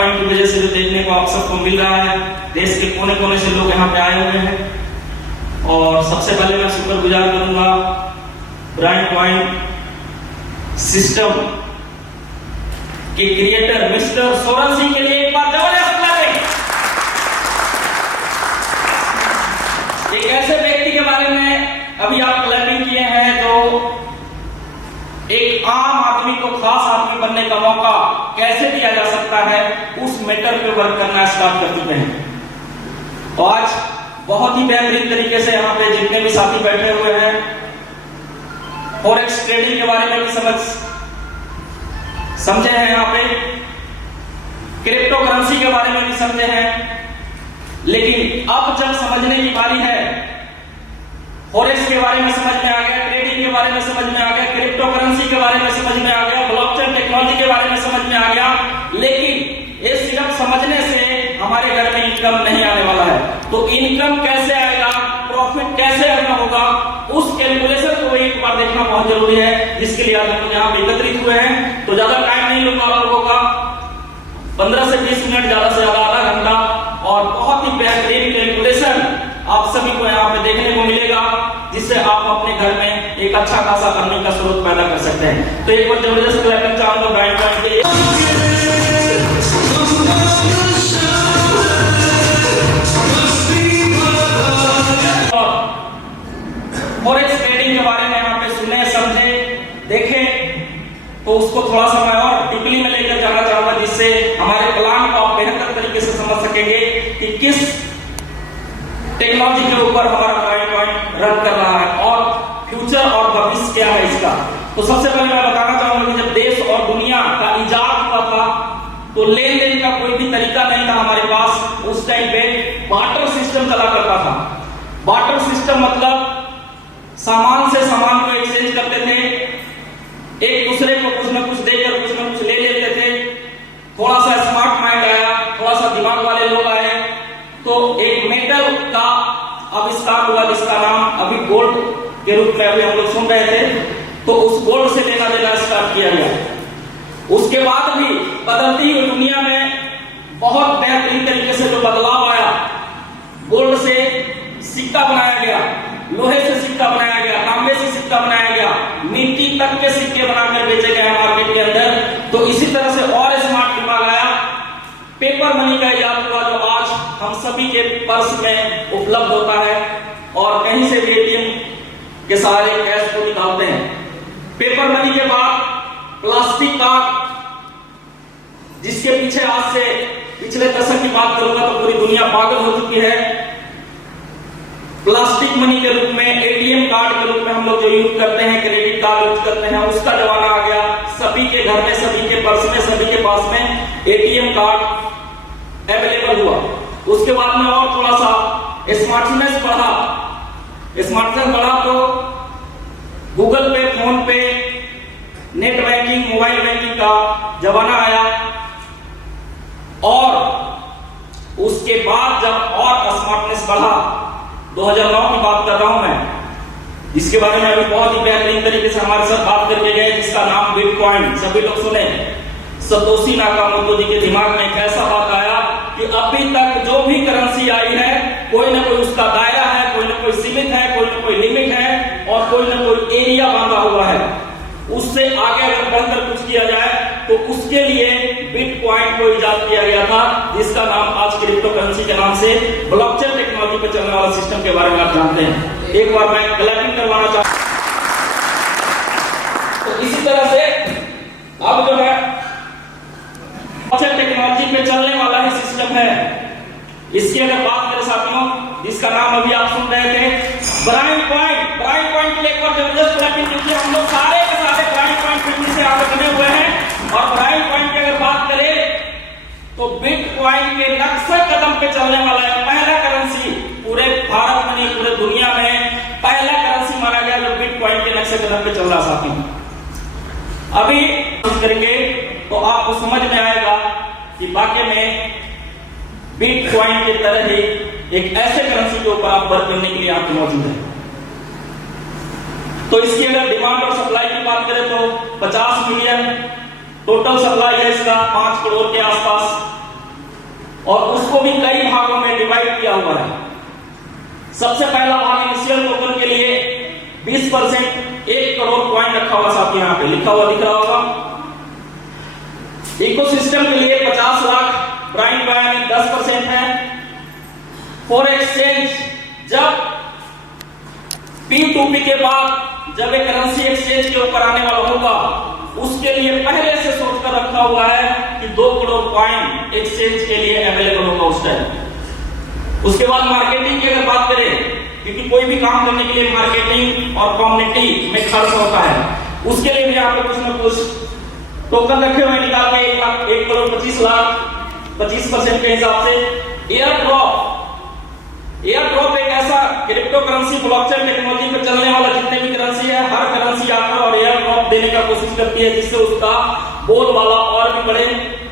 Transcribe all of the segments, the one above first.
Point की वजह से जो देखने को आप सबको मिल रहा है, देश के कोने कोने से लोग यहाँ पे आए हुए हैं। और सबसे पहले मैं शुक्रगुजार करूंगा ब्रांड पॉइंट सिस्टम के क्रिएटर मिस्टर सोरन सिंह के लिए एक बार जबरदस्त क्लैपिंग। एक ऐसे व्यक्ति के बारे में अभी आप क्लैपिंग किए हैं जो एक आम आदमी को खास आदमी बनने का मौका कैसे दिया जा सकता है, उस मैटर पे वर्क करना स्टार्ट कर चुके हैं। तो आज बहुत ही बेहतरीन तरीके से यहाँ पे जितने भी साथी बैठे हुए हैं, फॉरेक्स ट्रेडिंग के बारे में भी समझे हैं, यहाँ पे क्रिप्टो करेंसी के बारे में भी समझे हैं। लेकिन अब जब समझने की बारी है, फॉरेक्स के बारे में समझ में आ गया, ट्रेडिंग के बारे में समझ में आ गया, क्रिप्टो करेंसी के बारे में समझ में आ गया, ब्लॉकचेन टेक्नोलॉजी के बारे में समझ में आ गया, लेकिन ये सिर्फ समझने से हमारे घर में इनकम नहीं आने वाला है। तो इनकम कैसे आएगा, प्रॉफिट कैसे अर्न होगा, उस कैलकुलेशन को एक बार देखना बहुत जरूरी है, जिसके लिए आज हम यहाँ एकत्रित हुए हैं। तो ज्यादा टाइम नहीं लूंगा आप लोगों का, 15 से 20 मिनट, ज्यादा से ज्यादा आधा घंटा, और बहुत ही बेहतरीन कैलकुलेशन आप सभी को यहाँ पे देखने को मिलेगा, जिससे आप अपने घर में एक अच्छा खासा अर्निंग का स्रोत पैदा कर सकते हैं। तो एक बार जबरदस्त क्लैपिंग चाहूंगा ब्रांड पॉइंट के लिए। फॉरेक्स ट्रेडिंग के बारे में यहाँ पे सुने, समझे, देखे, तो उसको थोड़ा सा मैं और डीपली में लेकर जाना चाहूंगा, जिससे हमारे प्लान को आप बेहतर तरीके से समझ सकेंगे कि किस टेक्नोलॉजी के ऊपर हमारा ब्रांड पॉइंट रन कर रहा है और फ्यूचर और भविष्य क्या है इसका। तो सबसे पहले मैं बताना चाहूंगा कि जब देश और दुनिया का इजाद हुआ था, तो लेन देन का कोई भी तरीका नहीं था हमारे पास। उस टाइम पे बार्टर सिस्टम चला करता था। बार्टर सिस्टम मतलब सामान से सामान को एक्सचेंज करते थे, एक दूसरे को कुछ न कुछ देकर कुछ न कुछ ले लेते थे। थोड़ा सा स्मार्ट माइंड आया, थोड़ा सा दिमाग वाले लोग आए, तो एक मेटल का आविष्कार हुआ, जिसका नाम अभी गोल्ड के रूप में अभी हम लोग सुन रहे थे। तो उस गोल्ड से लेना देना स्टार्ट किया गया। उसके बाद भी बदलती हुई दुनिया में बहुत बेहतरीन तरीके से जो बदलाव आया, गोल्ड से सिक्का बनाया गया, लोहे से सिक्का बनाया गया, तांबे से सिक्का बनाया गया, मिट्टी तक के सिक्के बनाकर बेचे गए मार्केट के अंदर। तो इसी तरह से और स्मार्ट दिमाग आया, पेपर मनी का इजाद हुआ, जो आज हम सभी के पर्स में उपलब्ध होता है और कहीं से भी एटीएम के सहारे कैश को निकालते हैं। पेपर मनी के बाद प्लास्टिक कार्ड, जिसके पीछे आज से पिछले दशक की बात करूंगा तो पूरी दुनिया पागल हो चुकी है। प्लास्टिक मनी के रूप में, एटीएम कार्ड के रूप में हम लोग जो यूज करते हैं, क्रेडिट कार्ड यूज करते हैं, उसका जमाना आ गया। सभी के घर में, सभी के पर्स में, सभी के पास में एटीएम कार्ड अवेलेबल हुआ। उसके बाद में और थोड़ा सा स्मार्टनेस बढ़ा। स्मार्टनेस बढ़ा तो गूगल पे, फोन पे, नेट बैंकिंग, मोबाइल बैंकिंग का जमाना आया। और उसके बाद जब और स्मार्टनेस बढ़ा, 2009 की बात कर रहा हूं मैं, जिसके बारे में अभी बहुत ही बेहतरीन तरीके से हमारे साथ बात करके गए, जिसका नाम बिटकॉइन। सभी लोग सुने। सतोशी नाकामोटो जी के दिमाग में एक ऐसा बात आया कि अभी तक जो भी करेंसी आई है, कोई ना कोई उसका दायरा है, कोई ना कोई सीमित है, कोई ना कोई लिमिट है, और कोई ना कोई एरिया बांधा हुआ है। उससे आगे अगर बढ़कर कुछ किया जाए तो उसके लिए बिटकॉइन को इजाद किया गया था, जिसका नाम आज क्रिप्टो करेंसी के नाम से, ब्लॉकचेन टेक्नोलॉजी पर चलने वाला सिस्टम के बारे में आप जानते हैं। एक बार मैं क्लैपिंग करवाना चाहता हूं। तो इसी तरह से अब जो है ब्लॉकचेन टेक्नोलॉजी पे चलने वाला ही सिस्टम है। इसकी अगर बात करें साथियों, जिसका नाम अभी आप सुन रहे थे, ब्रांड पॉइंट। ब्रांड पॉइंट के लिए एक बार जबरदस्त क्लैपिंग कीजिए। हम लोग सारे के सारे ब्रांड पॉइंट फिटनेस से आगे बने हुए हैं। और ब्रांड पॉइंट की अगर बात करें तो बिटकॉइन के नक्शे कदम पे चलने वाला है पहला करेंसी पूरे भारत में नहीं, पूरे दुनिया में पहला करेंसी माना गया जो बिटकॉइन के नक्शे कदम पे चल रहा। साथियों अभी करेंगे तो आपको समझ में आएगा कि वाकई में बिटकॉइन की तरह ही एक ऐसे करेंसी के ऊपर आप वर्क करने के लिए आपको मौजूद है। तो इसकी अगर डिमांड और सप्लाई की बात करें तो 50 मिलियन टोटल सप्लाई है इसका, 5 करोड़ के आसपास। और उसको भी कई भागों में डिवाइड किया हुआ है। सबसे पहला भाग इनिशियल टोकन के लिए 20% 1 करोड़ कॉइन रखा हुआ साथ यहाँ पे लिखा हुआ दिख रहा होगा। इकोसिस्टम के लिए 50 लाख ब्राइन कॉइन 10% है। फॉर एक्सचेंज, जब P2P के बाद जब एक करेंसी एक्सचेंज के ऊपर आने वाला होगा, उसके लिए पहले से सोचकर रखा हुआ है कि 2 करोड़ कॉइन एक्सचेंज के लिए अवेलेबल होगा उस टाइम। उसके बाद मार्केटिंग की अगर बात करें, क्योंकि कोई भी काम करने के लिए मार्केटिंग और कम्युनिटी में खर्च होता है, उसके लिए भी यहाँ पे कुछ न कुछ टोकन रखे हुए निकाल के 1 करोड़ 25 लाख 25% के हिसाब से। एयर ड्रॉप एक ऐसा क्रिप्टो करेंसी ब्लॉकचेन टेक्नोलॉजी पर चलने वाला जितने भी करेंसी है, हर करेंसी आकर और एयर ड्रॉप देने का कोशिश करती है, जिससे उसका बोलबाला और भी बड़े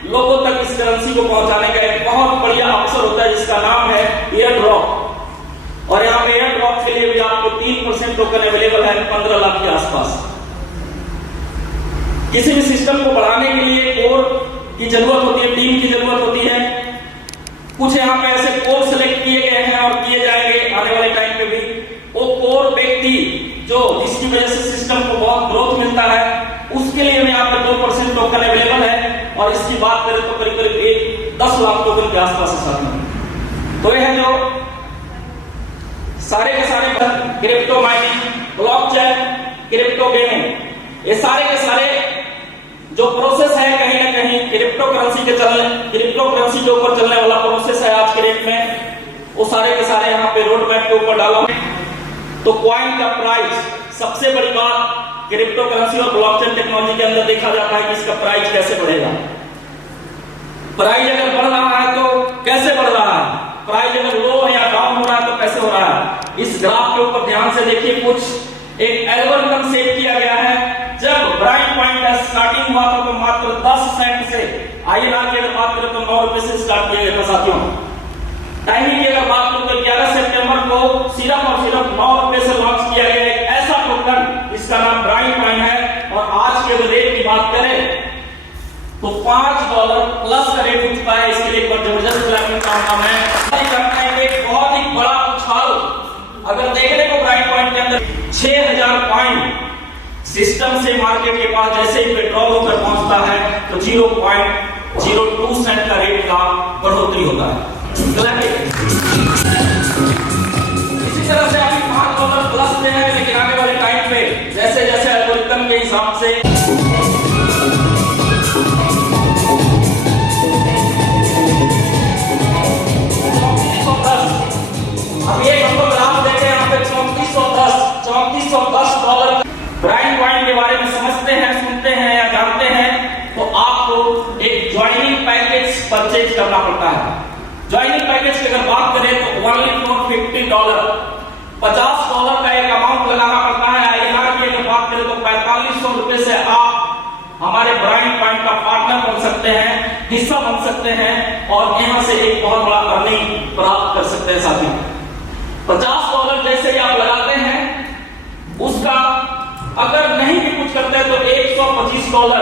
लोगों तक इस करेंसी को पहुंचाने का एक बहुत बढ़िया अवसर होता है, जिसका नाम है एयर ड्रॉप। और यहाँ पे एयर ड्रॉप के लिए भी आपको 3% टोकन अवेलेबल है 15 लाख के आसपास। किसी भी सिस्टम को बढ़ाने के लिए कोर की जरूरत होती है, टीम की जरूरत होती है। कुछ यहाँ पे ऐसे कोर सेलेक्ट किए गए हैं और किए जाएंगे आने वाले टाइम पे भी। वो कोर व्यक्ति जो जिसकी वजह से सिस्टम को बहुत ग्रोथ मिलता है, उसके लिए भी यहाँ पे 2% टोकन अवेलेबल है। और इसकी बात करें तो करीब करीब 10 लाख टोकन के आसपास है साथ में। तो ये है जो सारे के सारे crypto mining, blockchain, crypto gaming, ये सारे के सारे जो प्रोसेस है कहीं ना कहीं क्रिप्टो करेंसी के ऊपर चलने वाला प्रोसेस है आज के डेट में, वो सारे के सारे यहाँ पे रोड मैप के ऊपर डाला। तो कॉइन का प्राइस, सबसे बड़ी बात क्रिप्टो करेंसी और ब्लॉकचेन टेक्नोलॉजी के अंदर देखा जाता है कि इसका प्राइस कैसे बढ़ेगा। प्राइस अगर बढ़ रहा है तो कैसे बढ़ रहा है, प्राइस अगर लो है या डाउन हो रहा है तो कैसे हो रहा है। इस ग्राफ के ऊपर ध्यान से देखिए, कुछ एक एल्गोरिथम सेट किया गया है। जब ब्राइन पॉइंट का स्टार्टिंग हुआ था तो मात्र 10 सेंट से, INR की अगर बात करें तो 9 रुपए से स्टार्ट किया गया था साथियों। टाइमिंग की अगर बात करें तो 11 सितंबर को सिर्फ और सिर्फ 9 रुपए से लॉन्च किया गया एक ऐसा टोकन, इसका नाम ब्राइन पॉइंट है। और आज के रेट की बात करें तो $5 प्लस का रेट उठता है। इसके लिए एक जबरदस्त प्लानिंग काम है, एक बहुत ही बड़ा उछाल अगर देखने को ब्राइन पॉइंट के अंदर 6000 पॉइंट सिस्टम से मार्केट के पास जैसे ही पेट्रोल होकर पहुंचता है तो 0.02 सेंट का रेट का बढ़ोतरी होता है। इसी तरह से अभी $5 प्लस में है, लेकिन आने वाले टाइम पे जैसे जैसे एल्गोरिथम के हिसाब से अभी एक हमको ग्राफ देखे यहाँ पे $3410 ब्राइन पॉइंट के बारे में समझते हैं, सुनते हैं या जानते हैं तो आपको एक ज्वाइनिंग पैकेज परचेज करना पड़ता है। ज्वाइनिंग पैकेज की अगर बात करें तो ओनली फॉर $50 $50 का एक अमाउंट लगाना पड़ता है। INR की अगर बात करें तो 4500 रुपए से आप हमारे ब्राइन पॉइंट का पार्टनर बन सकते हैं, हिस्सा बन सकते हैं और यहाँ से एक बहुत बड़ा अर्निंग प्राप्त कर सकते हैं साथियों। $50 जैसे ही आप लगाते हैं, उसका अगर नहीं भी कुछ करते हैं तो $125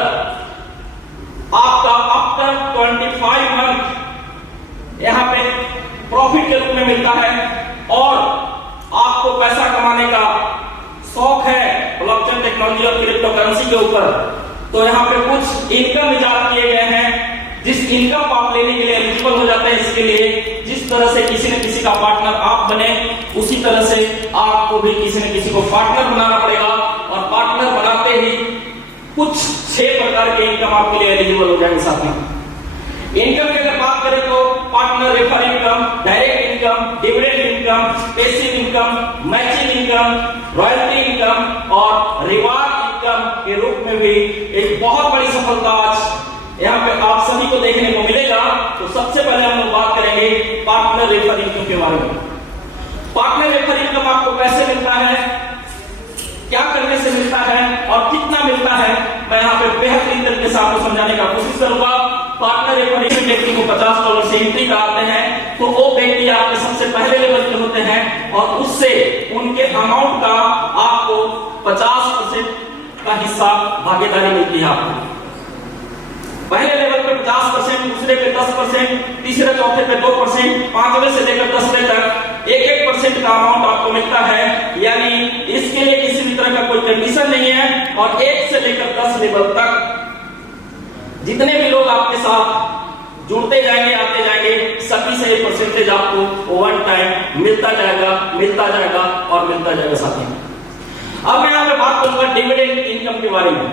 आपका आफ्टर 25 मंथ यहाँ पे प्रॉफिट के रूप में मिलता है। और आपको पैसा कमाने का शौक है ब्लॉकचेन टेक्नोलॉजी और क्रिप्टो करेंसी के ऊपर, तो यहाँ पे कुछ इनकम इजाद किए गए हैं जिस इनकम आप लेने के लिए एलिजिबल हो जाते हैं। इसके लिए जिस तरह से किसी न किसी का पार्टनर आप बने, उसी तरह से आपको भी किसी न किसी को पार्टनर बनाना पड़ेगा। और पार्टनर बनाते ही कुछ 6 प्रकार के इनकम आपके लिए एलिजिबल हो जाएंगे साथियों। इनकम की अगर बात करें तो partner refer income, direct income, dividend income, passive income, matching income, royalty income और रिवार्ड इनकम के रूप में भी एक बहुत बड़ी सफलता आज यहाँ पे आप सभी को देखने को मिलेगा। तो सबसे पहले हम लोग बात करेंगे पार्टनर रेफर इनकम के बारे में। पार्टनर रेफर इनकम आपको कैसे मिलता है, क्या करने से मिलता है और कितना मिलता है, मैं यहाँ पे बेहतरीन तरीके से आपको समझाने का कोशिश करूंगा। पार्टनर रेफर इनकम व्यक्ति को $50 से एंट्री कराते हैं तो वो व्यक्ति आपके सबसे पहले लेवल के होते हैं और उससे उनके अमाउंट का आपको 50% का हिस्सा भागीदारी मिलती है आपको। पहले लेवल पे 50%, दूसरे पे 10%, तीसरे चौथे पे 2%, पांचवें से लेकर 10वें तक 1-1% का अमाउंट आपको मिलता है। यानी इसके लिए किसी भी तरह का कोई कंडीशन नहीं है। और 1 से लेकर 10 लेवल तक जितने भी लोग आपके साथ जुड़ते जाएंगे, आते जाएंगे, सभी से परसेंटेज आपको वन टाइम मिलता जाएगा और मिलता जाएगा साथी। अब मैं यहाँ पे बात करूंगा डिविडेंड इनकम के बारे में।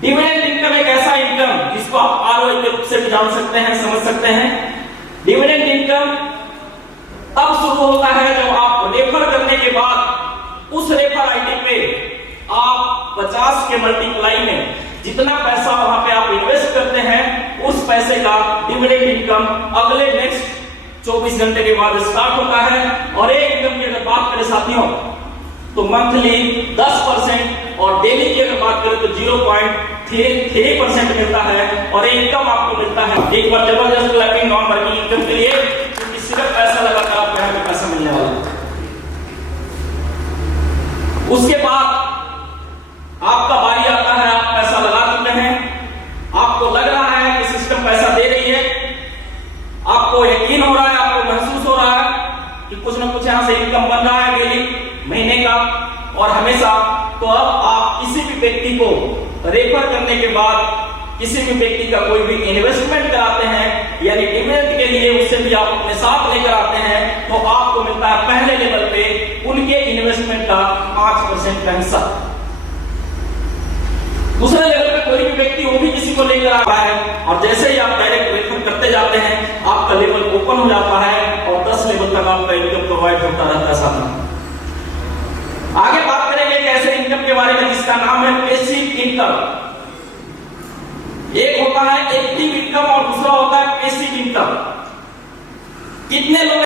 डिविडेंड इनकम एक ऐसा इनकम जिसको आप आरओआई के रूप से भी जान सकते हैं, समझ सकते हैं। डिविडेंड इनकम तब शुरू होता है जब आप रेफर करने के बाद उस रेफर आईडी पे आप 50 के मल्टीप्लाई में जितना पैसा वहां पे आप इन्वेस्ट करते हैं उस पैसे का डिविडेंड इनकम अगले नेक्स्ट 24 घंटे के बाद स्टार्ट होता है। और एक इनकम की अगर बात करें साथियों तो मंथली 10% और डेली की अगर बात करें तो 0.33% मिलता है। और ये इनकम आपको मिलता है। एक बार जबरदस्त क्लैपिंग नॉन वर्किंग इनकम के लिए, क्योंकि सिर्फ पैसा लगाकर आपको यहाँ पे पैसा मिलने वाला है। उसके बाद आपका बारी आता है, आप पैसा लगा चुके हैं, आपको लग रहा है कि सिस्टम पैसा दे रही है, आपको यकीन हो रहा है, आपको महसूस हो रहा है कि कुछ ना कुछ यहां से इनकम बन रहा है डेली, महीने का और हमेशा। तो अब आप किसी भी व्यक्ति को रेफर करने के बाद किसी भी व्यक्ति का कोई भी इन्वेस्टमेंट कराते हैं, यानी डिविडेंड के लिए उसे भी आप अपने साथ लेकर आते हैं, तो आपको मिलता है पहले लेवल पे उनके इन्वेस्टमेंट का 5% का हिस्सा। दूसरे लेवल पे कोई भी व्यक्ति वो भी किसी को लेकर आता है और जैसे ही आप डायरेक्ट रेफर करते जाते हैं आपका लेवल ओपन हो जाता है और 10 लेवल तक आपका इनकम प्रोवाइड होता रहता है साथ। आगे बात करेंगे एक ऐसे इनकम के बारे में जिसका नाम है पैसिव इनकम। एक होता है एक्टिव इनकम और दूसरा होता है पैसिव इनकम। कितने लोग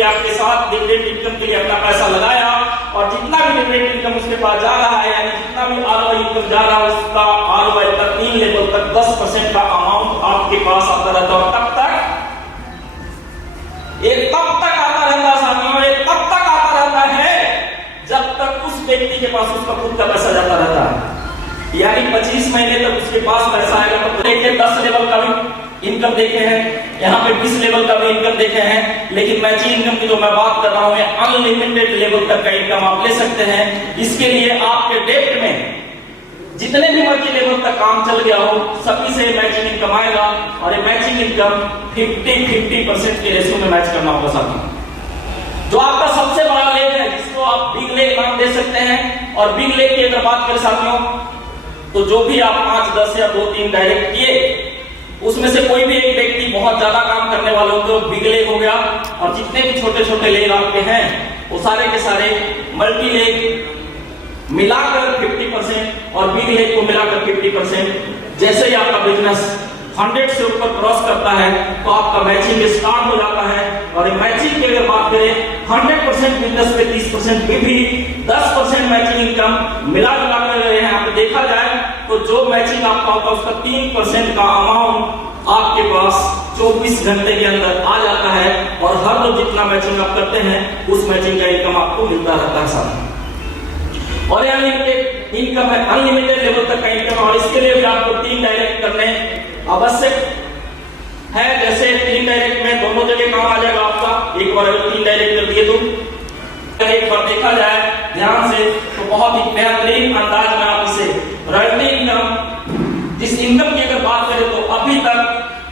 आपके साथ डिविडेंड इनकम के लिए अपना पैसा लगाया और जितना भी डिविडेंड इनकम उसके पास जा रहा है, यानी जितना भी आरओआई इनकम जा रहा है उसका आरओआई तक 3 लेवल तक 10% का अमाउंट आपके पास आता रहता है। तब तक आता रहता है साथियों, ये तब तक आता रहता है जब तक उस व्यक्ति के पास उसका खुद का पैसा जाता रहता है। यानी 25 महीने तक उसके पास पैसा आएगा। तो देखिए 10 लेवल का भी इनकम देखे हैं, यहाँ पे 20 लेवल का भी इनकम देखे हैं, लेकिन मैचिंग इनकम की जो मैं बात कर रहा हूँ अनलिमिटेड लेवल तक का इनकम आप ले सकते हैं। इसके लिए आपके डेप्ट में जितने भी मर्जी लेवल तक काम चल गया हो सभी से मैचिंग इनकम आएगा और ये मैचिंग इनकम 50-50% के रेशियो में मैच करना होगा साथियों। जो आपका सबसे बड़ा लेग है जिसको आप बिग लेग नाम दे सकते हैं, और बिग लेग की अगर बात करें साथियों तो जो भी आप 5, 10 या 2, 3 डायरेक्ट किए उसमें से कोई भी एक व्यक्ति बहुत ज्यादा काम करने वालों को बिग लेग हो गया, और जितने भी छोटे छोटे लेग आपके हैं वो सारे के सारे मल्टी लेग मिलाकर 50% और बिग लेग को मिलाकर 50%। जैसे ही आपका बिजनेस 100 से ऊपर क्रॉस करता है तो आपका मैचिंग स्टार्ट हो जाता है। और मैचिंग की अगर बात करें 100% बिजनेस पे 30% भी 10% मैचिंग इनकम मिला जुला कर यहाँ पे देखा जाए तो जो मैचिंग आपका होगा उसका 3% का अमाउंट आपके पास 24 घंटे के अंदर आ जाता है। और हर रोज जितना मैचिंग आप करते हैं उस मैचिंग का इनकम आपको मिलता रहता है साथ। और ये अनलिमिटेड इनकम है, अनलिमिटेड लेवल तक का इनकम। और इसके लिए भी आपको 3 डायरेक्ट करने आवश्यक है। जैसे 3 डायरेक्ट में दोनों जगह काम आ जाएगा आपका। एक बार अगर 3 डायरेक्ट कर दिए तो एक बार देखा जाए ध्यान से तो बहुत ही बेहतरीन अंदाज में आप इसे रॉयल्टी इनकम, जिस इनकम की अगर बात करें तो अभी तक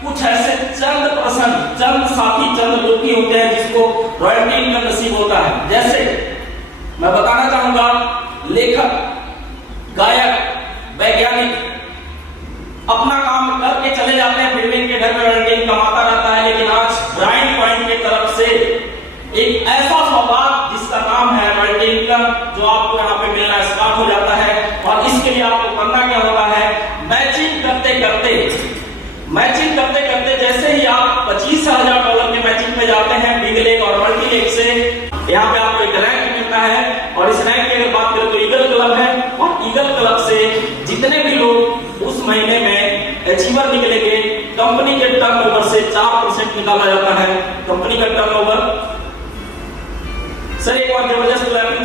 कुछ ऐसे चंद साथी चंद लोग ही होते हैं जिसको रॉयल्टी इनकम नसीब होता है। जैसे मैं बताना चाहूंगा लेखक, गायक, वैज्ञानिक अपना काम करके चले जाते हैं, फिर भी इनके घर में रॉयल्टी इनकम आता रहता है। लेकिन आज ब्रांड पॉइंट की तरफ से एक ऐसा सौगात जिसका नाम है रॉयल्टी इनकम जो आपको यहाँ पे मिलना स्टार्ट हो जाता है। और इसके लिए आपको करना क्या होता है, मैचिंग करते करते जैसे ही आप $25,000 के मैचिंग पे जाते हैं बिग लेग और मल्टी लेग से यहाँ पे आपको एक रैंक मिलता है और इस रैंक की अगर बात करें तो ईगल क्लब है और ईगल क्लब से जितने भी लोग उस महीने में अचीवर निकलेंगे, कंपनी के टर्नओवर से 4% निकाला जाता है। कंपनी का टर्नओवर। सर एक और जबरदस्त क्लैपिंग